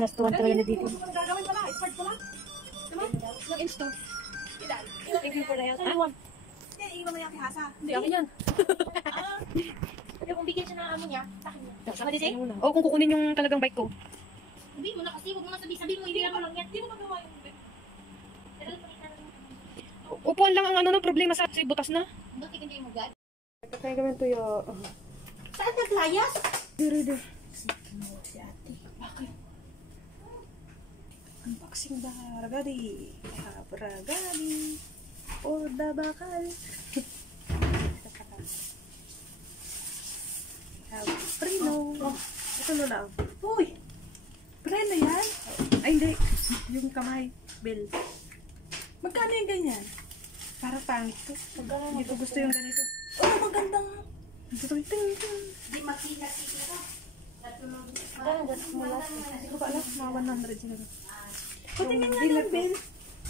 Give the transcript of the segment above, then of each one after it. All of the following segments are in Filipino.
nastuhan talaga na dito. Gagawin ko na, expert ko na. Naman? Yung install. Ilan? Thank you for the help. Iwan. Hindi, iwan mo na yung pihasa. Hindi, akin yan. Kaya kung bigyan siya ng amo niya, takin niya. Sama din o kung kukunin yung talagang bike ko. Sabihin mo na kasi, huwag mo na sabihin mo, hindi naman lang yan. Hindi mo magawa yung bike. Upuan lang ang ano ng problema sa butas na. Bakit hindi mo gad? Kaya gawin to yo. Saan naglayas? Dito. Si ate. Bakit? Unboxing da ragadi. Ragadi. Orda bakal. Prino. Ito na lang. Uy! Preno yan? Ay, hindi. Yung kamay. Bill. Magkano yung ganyan? Para pangit to. Hindi ko gusto yung ganito. Oh, magandang. Ito. Hindi makita-kita ka. Hindi ko pa alam. Mga 100 siguro. Patingin nga ng bill.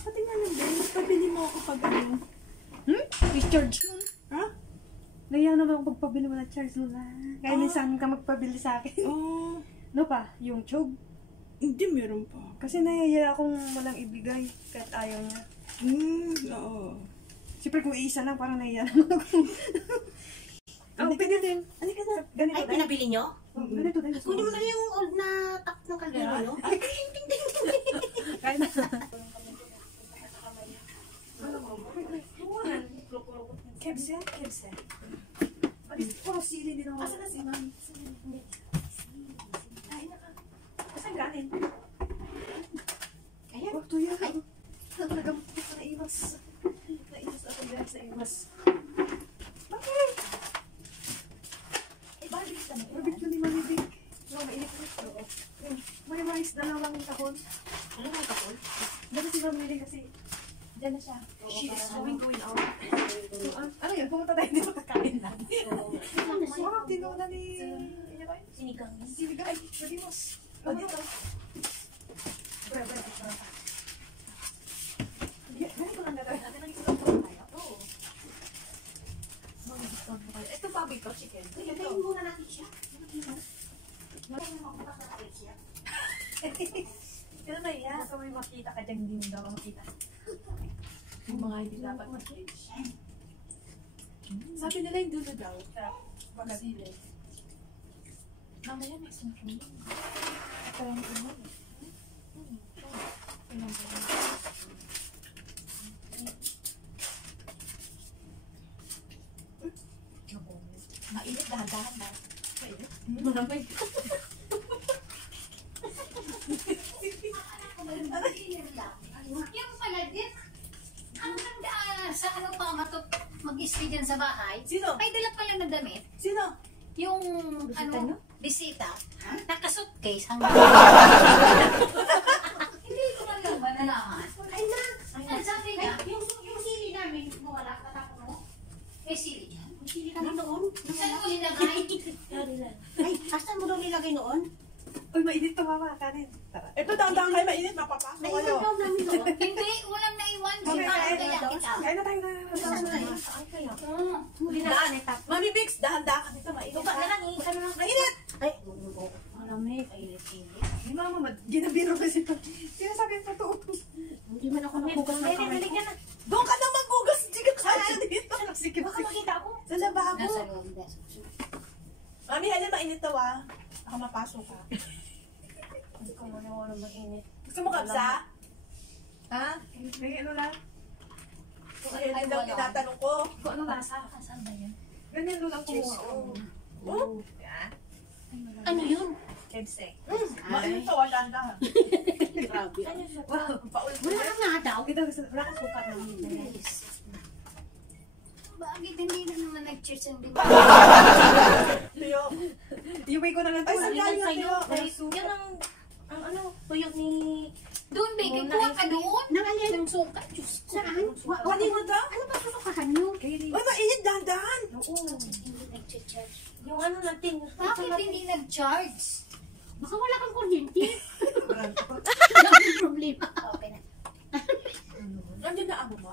Patingin ng bill. Pabili mo ako pag ano. Recharge yun. Ha? Naiya naman ako pagpabili mo na charge mo na. Kaya minsan ka magpabili sa akin. Oh. No pa? Yung tube. Hindi, meron pa. Kasi nahiya akong walang ibigay. Kahit ayaw niya. Oo. Siyempre kung iisa lang, parang nahiya naman ako. Oh, pwede din. Ano ka na? Ganito Ay, din. pinabili nyo? Ganito din. Kunin mo na yung old na tak ng kaldero nyo. Ay, Kaya na. Kebs yan? Kebs yan? Puro sili din ako. Asa na si mami? Ay, naka. Asan ganin? ayan. Oh, tuya. Ay, talagang naiwas. Naiwas ako dyan sa iwas. Bakit? Eh, balik ka na. Mabit na ni Mami Vic. No, mainit na. Oo. May mais dalawang kahon. Ano nga kapon? Dati si Mami Vic kasi dyan na siya. She is going out. So, ano yun? Pumunta tayo dito kakain lang. Wow, tinula ni... Sinigang. Siligay. Pwedimos. O, dito. Ganito lang gagawin natin. Nag-isip ko tayo. Oo. Ito baboy ko, chicken. Ito muna natin siya. Ngayon mo ako nakakait siya. Kaya na yan. Baka may makita ka dyan, hindi mo daw makita. Yung mga hindi dapat makita. Sabi nila yung dulo daw. Pagkasili. Mamaya may sunsyon. Ito yung dulo. Mainit, dahan-dahan na. Mainit? Maramay. Yung pala din, ang ganda sa ano pa mag-stay dyan sa bahay. Sino? Ay, dala pala na damit. Sino? Yung ano, bisita, naka-suitcase hanggang. Hindi ko man lang ba nalaman? Ay na! Ay, sabi niya, yung sili namin, mawala, tatapos mo. May sili dyan. May sili kami noon. Saan mo nilagay? Ay, asan mo daw nilagay noon? Uy, mainit to mama, kanin. Tara. Ito, dahan-dahan kayo, mainit, mapapasok Naiwan kayo. daw namin noon. Hindi, walang naiwan. Si Okay, Mama kain kaya kita. Kain na tayo na. Saan na yun? Saan kaya? Huli na Daan, Mami Bix, dahan-dahan dito, mainit. Tuka na lang eh. Saan na lang? Mainit! Ay, malamig. Init-init. Di mama, ginabiro kasi ito. Sinasabi yung totoo. Hindi man ako nakugas ng kamay ko. Doon ka na maghugas, di ka kaya dito. Sige, Baka makita ako. Sa lababo. Nasa loob. Mami, halin mainit daw ah. Baka mapasok ka. Hindi ko muna wala mag-init. Gusto mo kapsa? Ha? May ano lang? Kung ayun din daw tinatanong ko. Kung ano lasa? Saan ba yan? Ganyan lang kumuha. Oh. Yan. Ano yun? Kebsek. Mainit to, wala na. Grabe. Wow, paul. Wala kang nadaw. Kita gusto, wala kang sukat ng Bakit hindi na naman nag-cheers yung di Tuyo. Iuwi ko na lang. Ay, saan galing ang tuyo? Yan ang ano, tuyo ni... Doon, Becky, kuha ka doon. Nang alin? Ng suka. Diyos ko. Saan? Wali mo to? Ano ba susukahan nyo? Ay, mainit, dahan-dahan. Hindi nag-charge. Yung ano natin. Bakit hindi nag-charge? Baka wala kang kuryente. Wala Problema. Okay na. Nandiyan na amo mo?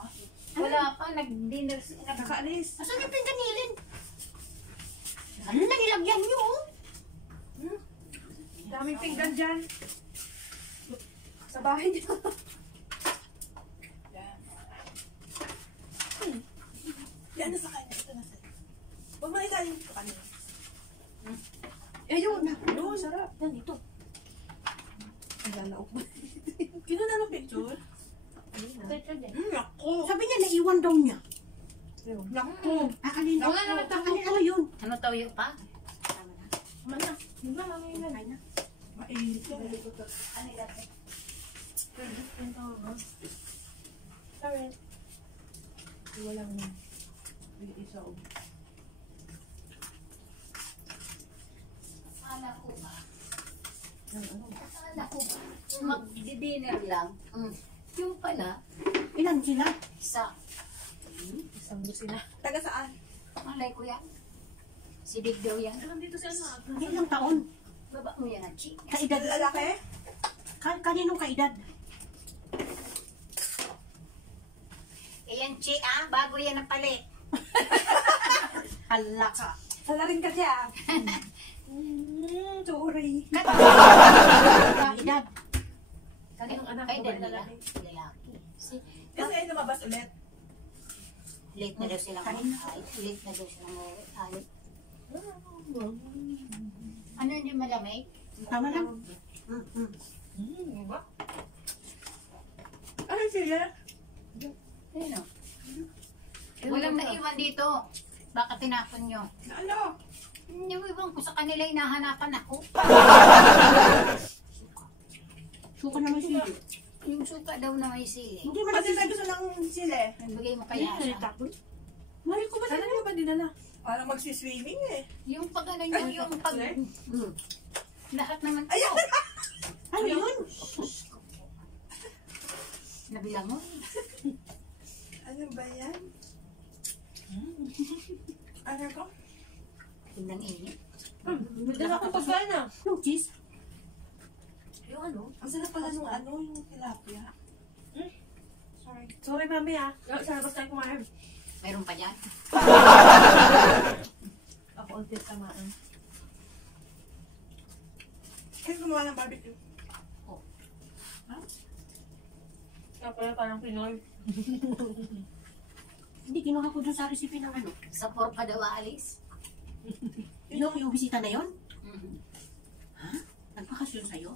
Wala pa, nag-dinner. Nakaalis. Asan yung pingganilin? Ano na nilagyan nyo? Daming pinggan dyan. bahay niya. Yan. Yan na sa kanya. Ito na sa'yo. Huwag mo ikalim ito kanina. Eh, yun. Oo, sarap. Yan, ito. Ang lalaok ba? Kinuha na ng picture? Ito din. Naku. Sabi niya, naiwan daw niya. Naku. Alin? Wala naman tayo. Ano yun? Ano tayo pa? Tama na. Tama na. Hindi na, mamaya Kaya na. mainit na. Ano dati? Sorry. Walang isa o. Akala ko ba? Akala ko ba? Mag-dinner lang. Yung pala, Ilan sila? isa. Isang sila. Taga saan? Malay ko yan. Si Big daw yan. Nandito siya na. Ilang taon? Baba mo yan, Chi. Kaedad. Lalaki? Kaninong kaedad? Ayan, Chi, bago yan ang palit. Hala ka. Salarin ka siya. Sorry. Kaedad. Kaninong anak Kay mo ba Daniela. lalaki? Lalaki. Kasi ay lumabas ulit. Late na daw silang ay, late na daw silang ay. Ano hindi malamig? Tama lang. Ba? Ano sila? Ano? Walang naiwan dito. Baka tinapon nyo. Na ano? Yung ibang ko sa kanila, hinahanapan ako. Suka naman siya. Yung suka daw na may sili. Hindi mo Kasi na gusto ng sila eh. Nagbigay mo kaya siya. Mali ko ba Sana niyo ba dinala? Parang magsiswimming eh. Yung pag ano nyo, yung pag... Lahat naman to. Ayan! Ano yun? Nabilang mo. Ano ba yan? Ano ko? Tingnan init. Dinala ko pagkain na. Yung cheese? Yung ano? Ang sarap pala nung ano, yung tilapia. Sorry. Sorry, mami ah. Sa labas tayo kumain. Mayroon pa dyan. Ako unti tamaan. Kaya gumawa ng barbecue. Kaya pala parang Pinoy. Hindi, kinuha ko dun sa recipe ng ano. Sa pork ka daw alis. Yung bisita na yon? Mhm. Nagpakasyon sa'yo?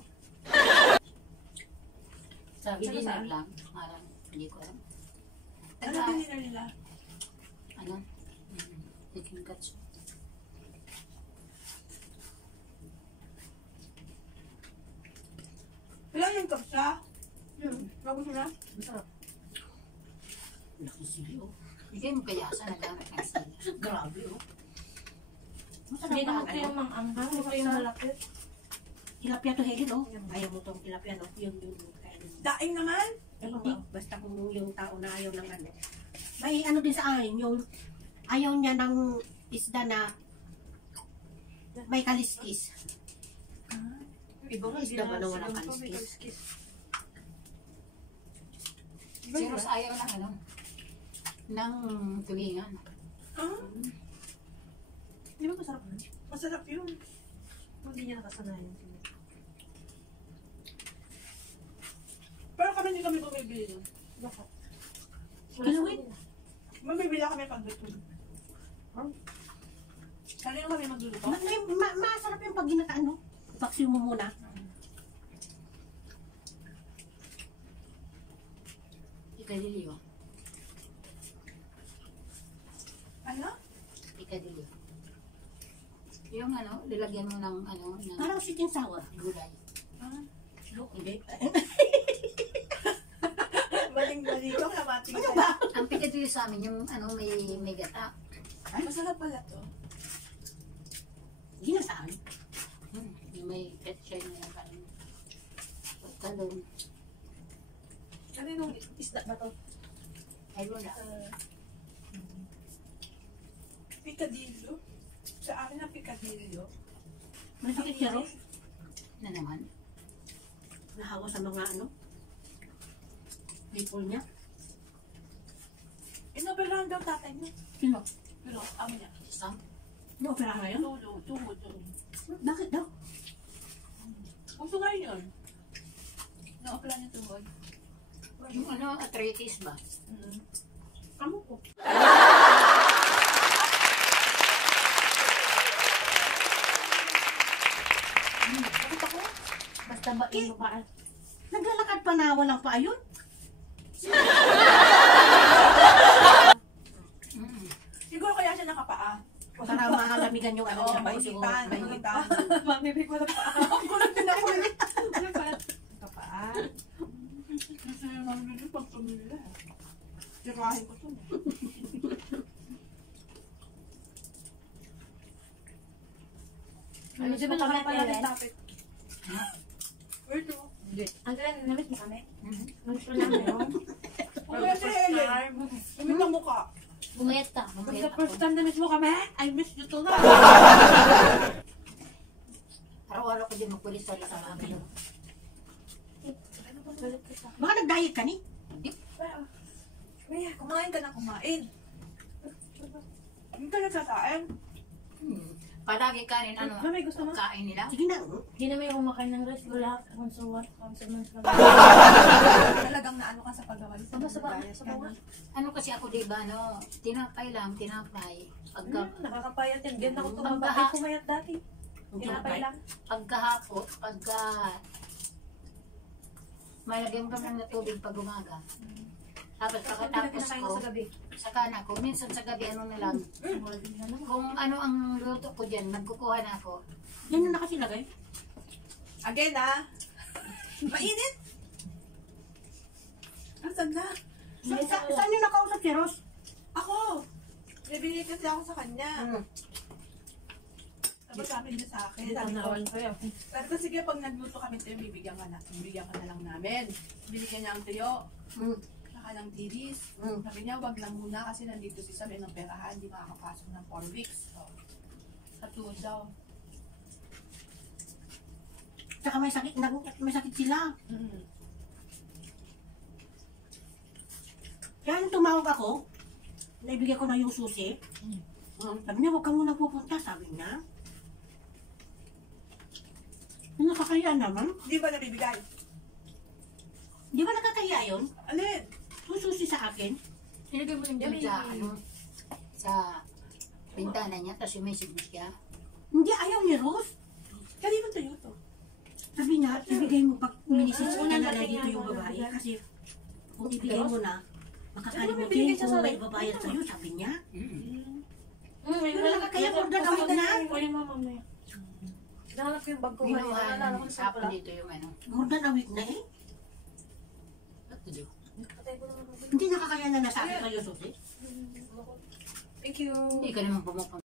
Sabi Saka din saan? lang. Alam, hindi ko alam. Ano Taga, dinner nila? ano? Chicken katsu. Wala yung kapsa? Bago sila? Masarap. Laki sili, oh. Bigay mo kaya sa nagamit ng sili. Grabe, oh. Masarap Hindi ba na ang ito yung ano? mang-anghang. Ito yung malaki. Tilapia to, Helen, oh. Ayaw mo tong tilapia, no? Yung kainin mo. Daing naman? Hindi, basta kung yung tao na ayaw ng ano. May ano din sa akin, yung ayaw niya ng isda na may kaliskis. Iba nga, Isda ba na sila walang pa, may kaliskis? Sino sa ayaw ng ano? Ng tulingan. Ah, Di ba masarap na? masarap yun. Hindi niya nakasanayan sila. Pero kami hindi kami bumibili nun. Bakit? Kilawin. Mamibili kami pagluto. Kanina kami magluluto. Masarap yung pag ginataan, no? Paksiw mo muna. Ikadilyo. Ano? Ikadilyo. Yung ano, lalagyan mo ng ano, ng Parang sweet and sour. gulay. Ah, Hindi. baling-bali ko. Namating Ano ka. ba? Ang pikadilyo sa amin, yung ano, may gata. Masarap pala to. Ginasaan. Yung may petchay na yung kain. Talong. Kaninong isda ba to? Ay, wala. Picadillo. Sa akin na picadillo. Masakit siya, Ro. Na naman. Nahawa sa mga ano. People niya. Inoperahan daw tatay mo. Sino? Pero amo niya. Sam. Na-opera nga yun? Tuhod. Bakit daw? Gusto nga yun. Naopla niya tuhod. Yung ano, arthritis ba? Amo ko. Bakit ako? Basta ba yung paa? Naglalakad pa na walang paa yun? Siguro kaya siya nakapaa. Para mahalamigan yung ano Oo, niya. mainitan, mainitan. Mamibig ko na paa. Ang kulit din ako. Nakapaa. Kasi mamili pag tumila. Tirahin ko ito. Ano di ba naman pala rin? tapit? Wait, oh. Ang kaya namiss mo kami? Mhm. Namiss ko namin. Kaya si Helen. Umit ang mukha. Bumayat ka. Bumayat ako. time na miss mo kami, I miss you too. Araw-araw ko din magpulis sa mga amin. Baka nag-diet ka ni? Kaya, kumain ka na kumain. Hindi ka nagsasain. Palagi kanin, ano, Mami, gusto mo? kain nila. Sige na. Hindi na may kumakain ng rice. Wala. Consumers ka. Talagang naano ka sa paggawa. Ano kasi ako, di ba, no? Tinapay lang, tinapay. Nakakapayat yan. Ganyan ako tumaba. Pagkaha- Ay, pumayat dati. Tinapay lang. Pagkahapon, malagyan pa lang na tubig pag umaga. Tapos pagkatapos ko, saka na ako, minsan sa gabi ano na lang. Kung ano ang luto ko dyan, nagkukuha na ako. Yan na nakasilagay. Again, ah. Mainit. Asan na? Saan yung nakausap si Ross? Ako. Bibili kasi ako sa kanya. Tapos sabi niya sa akin. Sabi ko, sige, pag nagluto kami tayo, bibigyan ka na lang namin. Binigyan niya ang tuyo. Saka ng tiris. Sabi niya, wag na muna kasi nandito si Sam ng perahan. Hindi makakapasok ng 4 weeks. So, sa tuhod daw. Tsaka may sakit sila. Kaya nung tumawag ako, naibigay ko na yung susi. Sabi niya, huwag ka muna pupunta, sabi niya. Nakakaya naman. Hindi ba nabibigay? Di ba nakakaya yun? Alin? Yung susi sa akin. Nilagay mo yung dyan sa, ano, sa bintana niya, tapos yung message niya. Hindi, ayaw ni Ross. Kanino tuyo to? Sabi niya, ibigay mo pag minisits ka na dito yung babae. Kasi kung ibigay mo na, makakalimutin kung may babayad sa'yo, sabi niya. Pero nakakaya ko na gawin na. Nahanap ko yung bag ko. Binuhan, sapon dito yung ano. More than a week na eh. What to do? Hindi nakakaya na nasabi kayo, susi. Thank you. Hindi ka naman pumupunta.